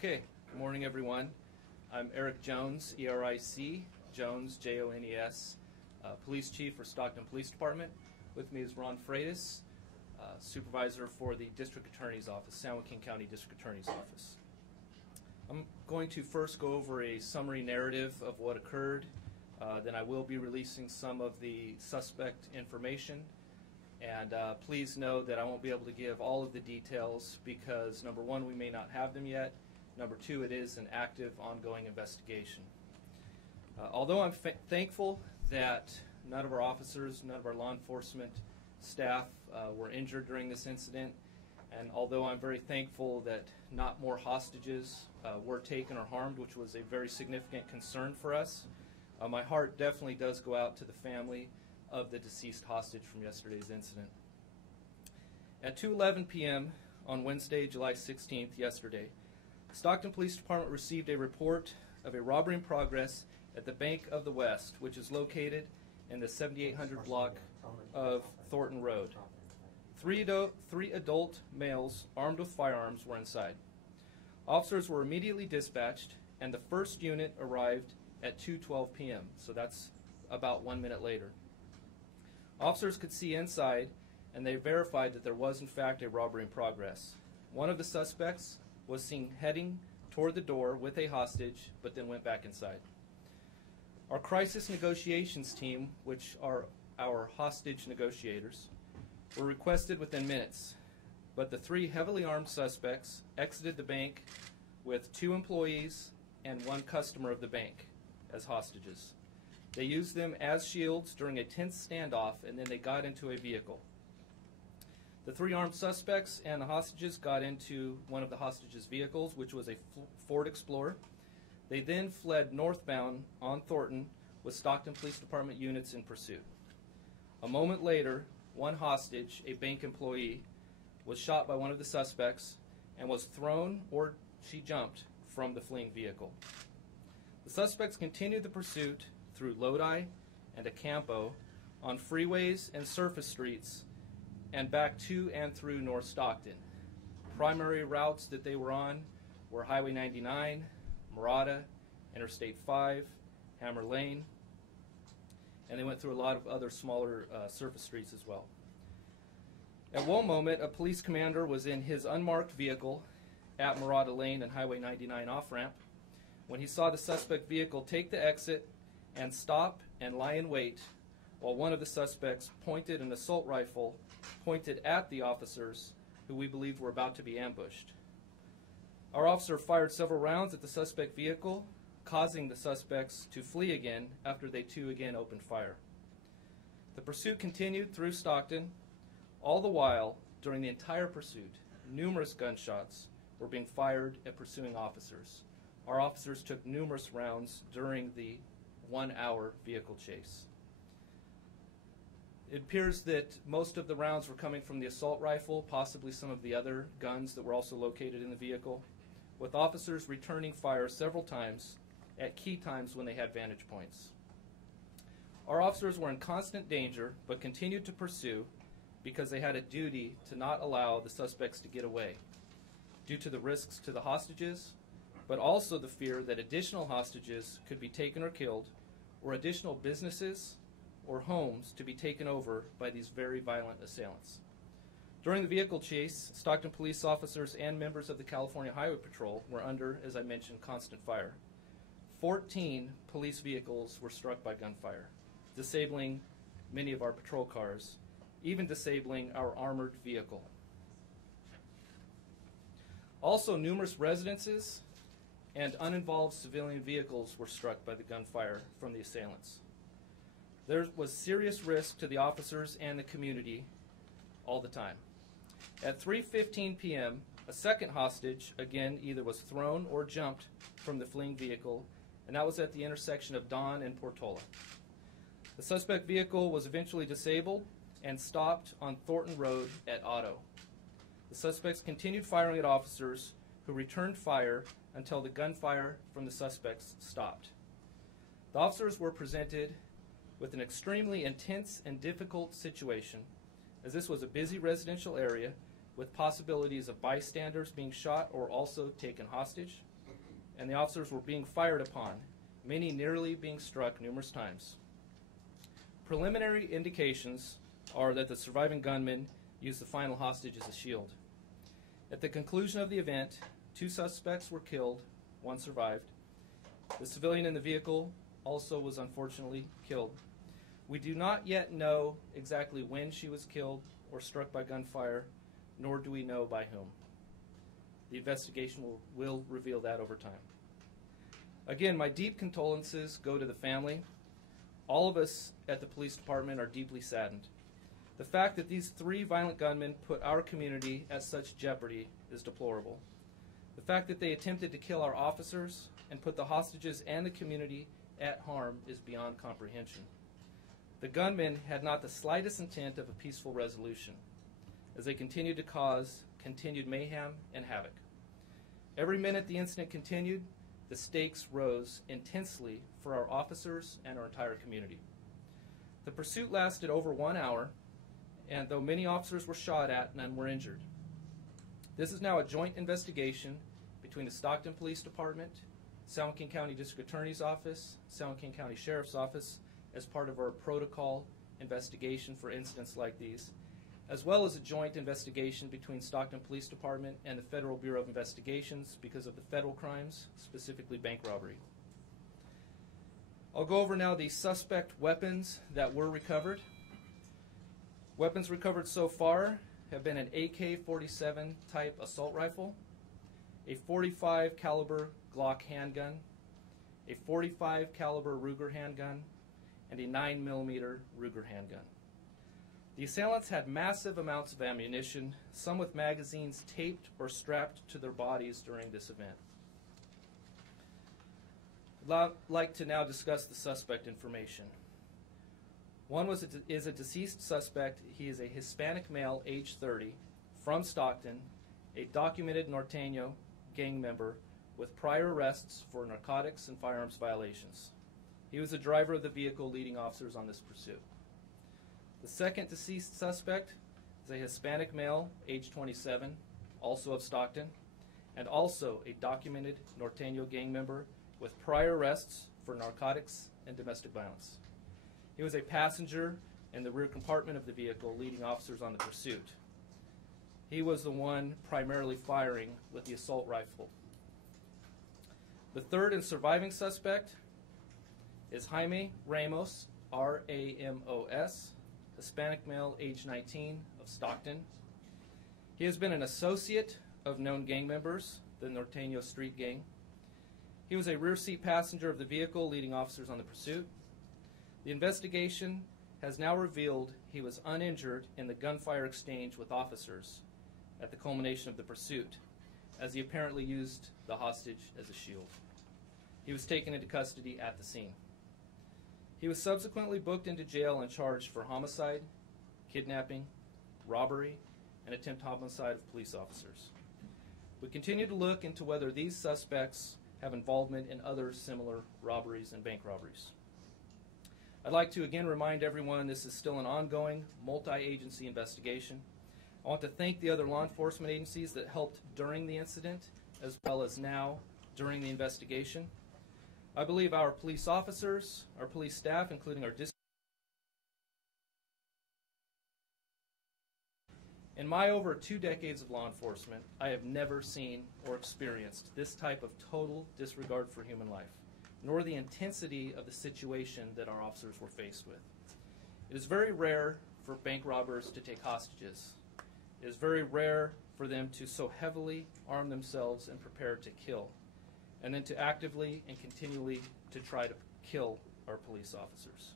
Okay, good morning everyone. I'm Eric Jones, E-R-I-C, Jones, J-O-N-E-S, Police Chief for Stockton Police Department. With me is Ron Freitas, Supervisor for the District Attorney's Office, San Joaquin County District Attorney's Office. I'm going to first go over a summary narrative of what occurred. Then I will be releasing some of the suspect information. And please know that I won't be able to give all of the details because, number one, we may not have them yet. Number two, it is an active, ongoing investigation. Although I'm thankful that none of our officers, none of our law enforcement staff were injured during this incident, and although I'm very thankful that not more hostages were taken or harmed, which was a very significant concern for us, my heart definitely does go out to the family of the deceased hostage from yesterday's incident. At 2:11 p.m. on Wednesday, July 16th, yesterday, Stockton Police Department received a report of a robbery in progress at the Bank of the West, which is located in the 7800 block of Thornton Road. Three adult males armed with firearms were inside. Officers were immediately dispatched, and the first unit arrived at 2:12 p.m., so that's about 1 minute later. Officers could see inside, and they verified that there was in fact a robbery in progress. One of the suspects was seen heading toward the door with a hostage, but then went back inside. Our crisis negotiations team, which are our hostage negotiators, were requested within minutes, but the three heavily armed suspects exited the bank with 2 employees and 1 customer of the bank as hostages. They used them as shields during a tense standoff, and then they got into a vehicle. The 3 armed suspects and the hostages got into one of the hostages' vehicles, which was a Ford Explorer. They then fled northbound on Thornton with Stockton Police Department units in pursuit. A moment later, one hostage, a bank employee, was shot by one of the suspects and was thrown, or she jumped, from the fleeing vehicle. The suspects continued the pursuit through Lodi and Acampo on freeways and surface streets and back to and through North Stockton. Primary routes that they were on were Highway 99, Murata, Interstate 5, Hammer Lane, and they went through a lot of other smaller surface streets as well. At one moment, a police commander was in his unmarked vehicle at Murata Lane and Highway 99 off-ramp when he saw the suspect vehicle take the exit and stop and lie in wait while one of the suspects pointed an assault rifle pointed at the officers who we believed were about to be ambushed. Our officer fired several rounds at the suspect vehicle, causing the suspects to flee again after they too again opened fire. The pursuit continued through Stockton. All the while, during the entire pursuit, numerous gunshots were being fired at pursuing officers. Our officers took numerous rounds during the 1-hour vehicle chase. It appears that most of the rounds were coming from the assault rifle, possibly some of the other guns that were also located in the vehicle, with officers returning fire several times at key times when they had vantage points. Our officers were in constant danger, but continued to pursue because they had a duty to not allow the suspects to get away, due to the risks to the hostages, but also the fear that additional hostages could be taken or killed, or additional businesses or homes to be taken over by these very violent assailants. During the vehicle chase, Stockton police officers and members of the California Highway Patrol were under, as I mentioned, constant fire. 14 police vehicles were struck by gunfire, disabling many of our patrol cars, even disabling our armored vehicle. Also, numerous residences and uninvolved civilian vehicles were struck by the gunfire from the assailants. There was serious risk to the officers and the community all the time. At 3:15 p.m., a second hostage, again, either was thrown or jumped from the fleeing vehicle, and that was at the intersection of Dawn and Portola. The suspect vehicle was eventually disabled and stopped on Thornton Road at Otto. The suspects continued firing at officers who returned fire until the gunfire from the suspects stopped. The officers were presented with an extremely intense and difficult situation, as this was a busy residential area with possibilities of bystanders being shot or also taken hostage. and the officers were being fired upon, many nearly being struck numerous times. Preliminary indications are that the surviving gunman used the final hostage as a shield. At the conclusion of the event, 2 suspects were killed, 1 survived. The civilian in the vehicle also was unfortunately killed. We do not yet know exactly when she was killed or struck by gunfire, nor do we know by whom. The investigation will reveal that over time. Again, my deep condolences go to the family. All of us at the police department are deeply saddened. The fact that these 3 violent gunmen put our community at such jeopardy is deplorable. The fact that they attempted to kill our officers and put the hostages and the community at harm is beyond comprehension. The gunmen had not the slightest intent of a peaceful resolution, as they continued to cause continued mayhem and havoc. Every minute the incident continued, the stakes rose intensely for our officers and our entire community. The pursuit lasted over 1 hour, and though many officers were shot at, none were injured. This is now a joint investigation between the Stockton Police Department, San Joaquin County District Attorney's Office, San Joaquin County Sheriff's Office, as part of our protocol investigation for incidents like these, as well as a joint investigation between Stockton Police Department and the Federal Bureau of Investigations because of the federal crimes, specifically bank robbery. I'll go over now the suspect weapons that were recovered. Weapons recovered so far have been an AK-47 type assault rifle, a .45 caliber Glock handgun, a .45 caliber Ruger handgun, and a 9mm Ruger handgun. The assailants had massive amounts of ammunition, some with magazines taped or strapped to their bodies during this event. I'd like to now discuss the suspect information. One is a deceased suspect. He is a Hispanic male, age 30, from Stockton, a documented Norteño gang member with prior arrests for narcotics and firearms violations. He was the driver of the vehicle leading officers on this pursuit. The second deceased suspect is a Hispanic male, age 27, also of Stockton, and also a documented Norteño gang member with prior arrests for narcotics and domestic violence. He was a passenger in the rear compartment of the vehicle leading officers on the pursuit. He was the one primarily firing with the assault rifle. The third and surviving suspect is Jaime Ramos, R-A-M-O-S, Hispanic male, age 19, of Stockton. He has been an associate of known gang members, the Norteño Street Gang. He was a rear seat passenger of the vehicle leading officers on the pursuit. The investigation has now revealed he was uninjured in the gunfire exchange with officers at the culmination of the pursuit, as he apparently used the hostage as a shield. He was taken into custody at the scene. He was subsequently booked into jail and charged for homicide, kidnapping, robbery, and attempt homicide of police officers. We continue to look into whether these suspects have involvement in other similar robberies and bank robberies. I'd like to again remind everyone this is still an ongoing multi-agency investigation. I want to thank the other law enforcement agencies that helped during the incident as well as now during the investigation. I believe our police officers, our police staff, including our district. In my over 2 decades of law enforcement, I have never seen or experienced this type of total disregard for human life, nor the intensity of the situation that our officers were faced with. It is very rare for bank robbers to take hostages. It is very rare for them to so heavily arm themselves and prepare to kill, and then to actively and continually to try to kill our police officers.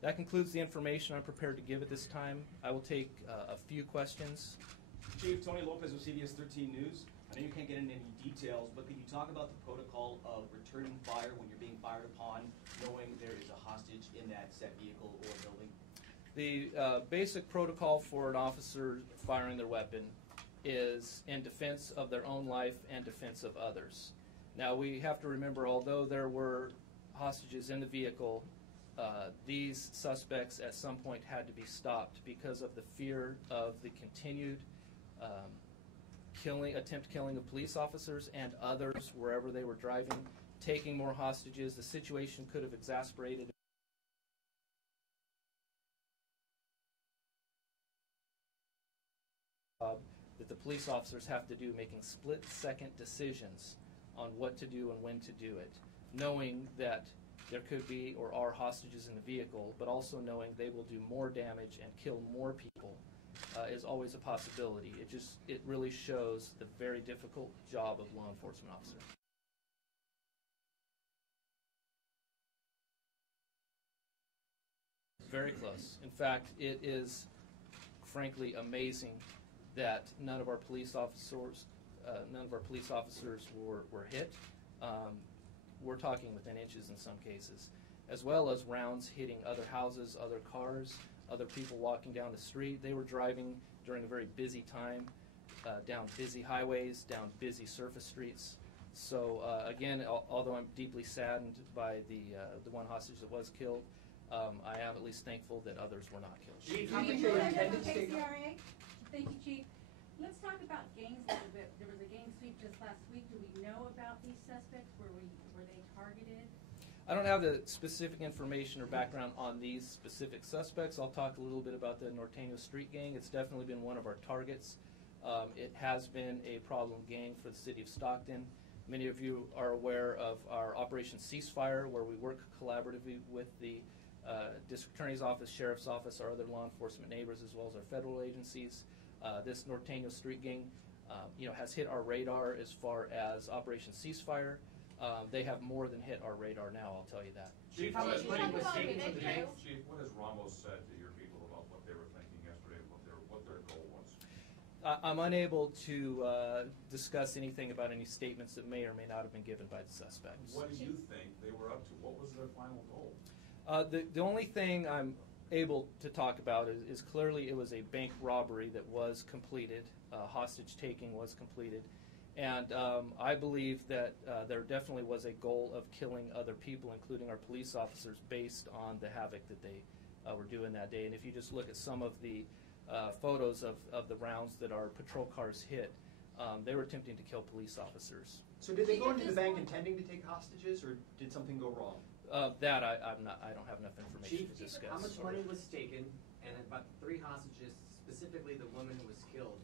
That concludes the information I'm prepared to give at this time. I will take a few questions. Chief, Tony Lopez with CBS 13 News. I know you can't get into any details, but can you talk about the protocol of returning fire when you're being fired upon, knowing there is a hostage in that said vehicle or building? The basic protocol for an officer firing their weapon is in defense of their own life and defense of others. Now, we have to remember, although there were hostages in the vehicle, these suspects at some point had to be stopped because of the fear of the continued attempt killing of police officers and others wherever they were driving, taking more hostages. The situation could have exasperated. That the police officers have to do, making split-second decisions on what to do and when to do it, knowing that there could be or are hostages in the vehicle, but also knowing they will do more damage and kill more people is always a possibility. It really shows the very difficult job of law enforcement officer. Very close. In fact, it is frankly amazing that none of our police officers were hit. We're talking within inches in some cases, as well as rounds hitting other houses, other cars, other people walking down the street. They were driving during a very busy time, down busy highways, down busy surface streets. So again, although I'm deeply saddened by the one hostage that was killed, I am at least thankful that others were not killed. Chief, how many KCRA? Thank you, Chief. Let's talk about gangs a little bit. There was a gang sweep just last week. Do we know about these suspects? Were they targeted? I don't have the specific information or background on these specific suspects. I'll talk a little bit about the Norteño Street Gang. It's definitely been one of our targets. It has been a problem gang for the city of Stockton. Many of you are aware of our Operation Ceasefire, where we work collaboratively with the District Attorney's Office, Sheriff's Office, our other law enforcement neighbors, as well as our federal agencies. This Norteño Street Gang has hit our radar as far as Operation Ceasefire. They have more than hit our radar now, I'll tell you that. Chief, how much money was taken from the bank? Chief, what has Ramos said to your people about what they were thinking yesterday, what their goal was? I'm unable to discuss anything about any statements that may or may not have been given by the suspects. What do you think they were up to? What was their final goal? The only thing I'm able to talk about is clearly it was a bank robbery that was completed. Hostage taking was completed. And I believe that there definitely was a goal of killing other people, including our police officers, based on the havoc that they were doing that day. And if you just look at some of the photos of the rounds that our patrol cars hit, they were attempting to kill police officers. So did they go into the bank intending to take hostages, or did something go wrong? I don't have enough information to discuss. How much money was taken, and about 3 hostages, specifically the woman who was killed?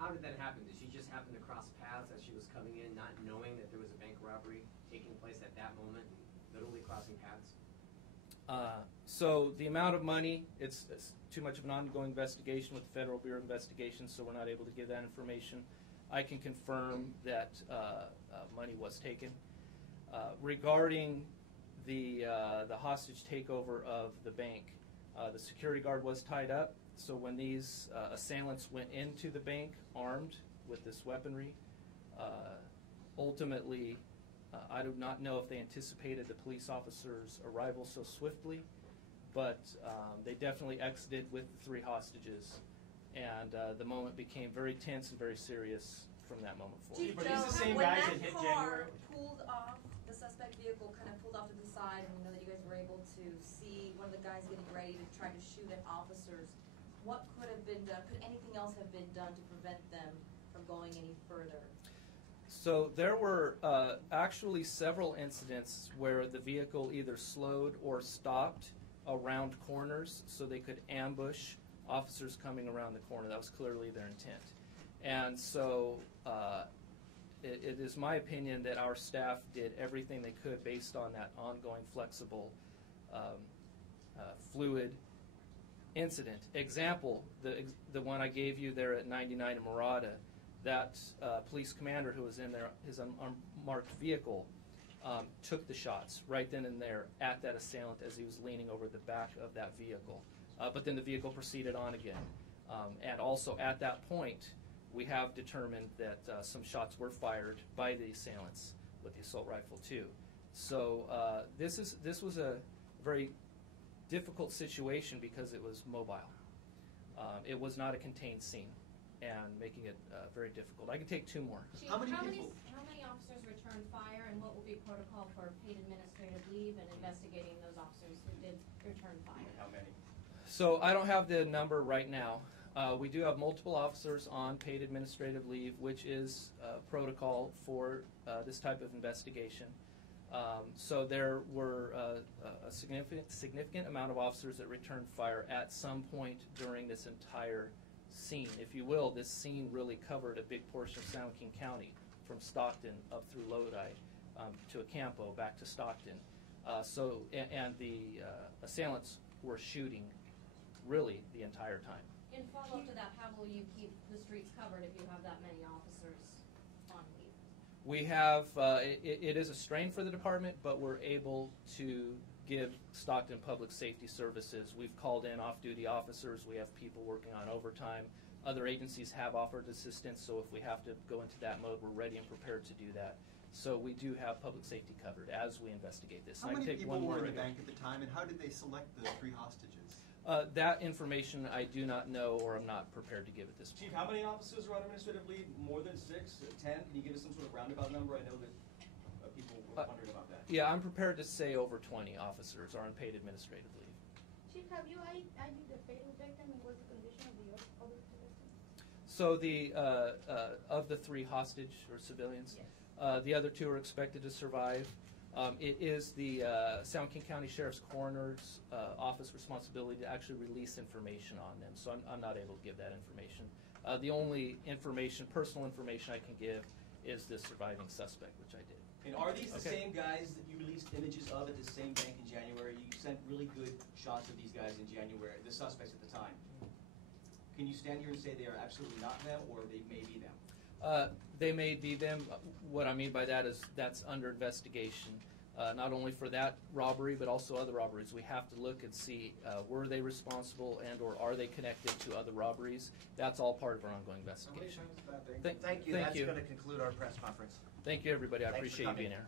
How did that happen? Did she just happen to cross paths as she was coming in, not knowing that there was a bank robbery taking place at that moment, literally crossing paths? So the amount of money, it's too much of an ongoing investigation with the Federal Bureau of Investigation, so we're not able to give that information. I can confirm that money was taken. Regarding the hostage takeover of the bank, the security guard was tied up. So when these assailants went into the bank armed with this weaponry, ultimately, I do not know if they anticipated the police officers' arrival so swiftly, but they definitely exited with the 3 hostages, and the moment became very tense and very serious from that moment forward. Chief, are these the same guys that hit January? Pulled off, the suspect vehicle kind of pulled off to the side, and we know that you guys were able to see one of the guys getting ready to try to shoot at officers. What could have been done? Could anything else have been done to prevent them from going any further? So there were actually several incidents where the vehicle either slowed or stopped around corners so they could ambush officers coming around the corner. That was clearly their intent. And so it is my opinion that our staff did everything they could based on that ongoing, flexible, fluid incident. Example, the one I gave you there at 99 in Murata, that police commander who was in there, his unmarked vehicle, took the shots right then and there at that assailant as he was leaning over the back of that vehicle. But then the vehicle proceeded on again. And also at that point, we have determined that some shots were fired by the assailants with the assault rifle too. So this was a very difficult situation because it was mobile. It was not a contained scene, and making it very difficult. I can take 2 more. Chief, How many officers returned fire, and what will be protocol for paid administrative leave and investigating those officers who did return fire? How many? So I don't have the number right now, We do have multiple officers on paid administrative leave, which is protocol for this type of investigation. So there were a significant amount of officers that returned fire at some point during this entire scene. If you will, this scene really covered a big portion of San Joaquin County, from Stockton up through Lodi to Acampo, back to Stockton. And the assailants were shooting really the entire time. In follow-up to that, how will you keep the streets covered if you have that many officers on leave? We have, it is a strain for the department, but we're able to give Stockton Public Safety Services. We've called in off-duty officers. We have people working on overtime. Other agencies have offered assistance, so if we have to go into that mode, we're ready and prepared to do that. So we do have public safety covered as we investigate this. How I can many take people one were more in the right bank at the time, and how did they select the 3 hostages? That information I do not know, or I'm not prepared to give at this point. Chief, how many officers are on administrative leave? More than 6, 10? Can you give us some sort of roundabout number? I know that people were wondering about that. Yeah, I'm prepared to say over 20 officers are on paid administrative leave. Chief, have you ID'd the fatal victim, and what's the condition of the other 2 victims? So the of the 3 hostage or civilians, the other 2 are expected to survive. It is the San Joaquin County Sheriff's Coroner's Office responsibility to actually release information on them, so I'm not able to give that information. The only information, personal information I can give is the surviving suspect, which I did. And are these the Okay. same guys that you released images of at the same bank in January? You sent really good shots of these guys in January, the suspects at the time. Can you stand here and say they are absolutely not them, or they may be them? They may be them. What I mean by that is that's under investigation, not only for that robbery, but also other robberies. We have to look and see, were they responsible and or are they connected to other robberies? That's all part of our ongoing investigation. Thank you. Thank That's you. going to conclude our press conference. Thank you, everybody. I Thanks for appreciate you coming. being here.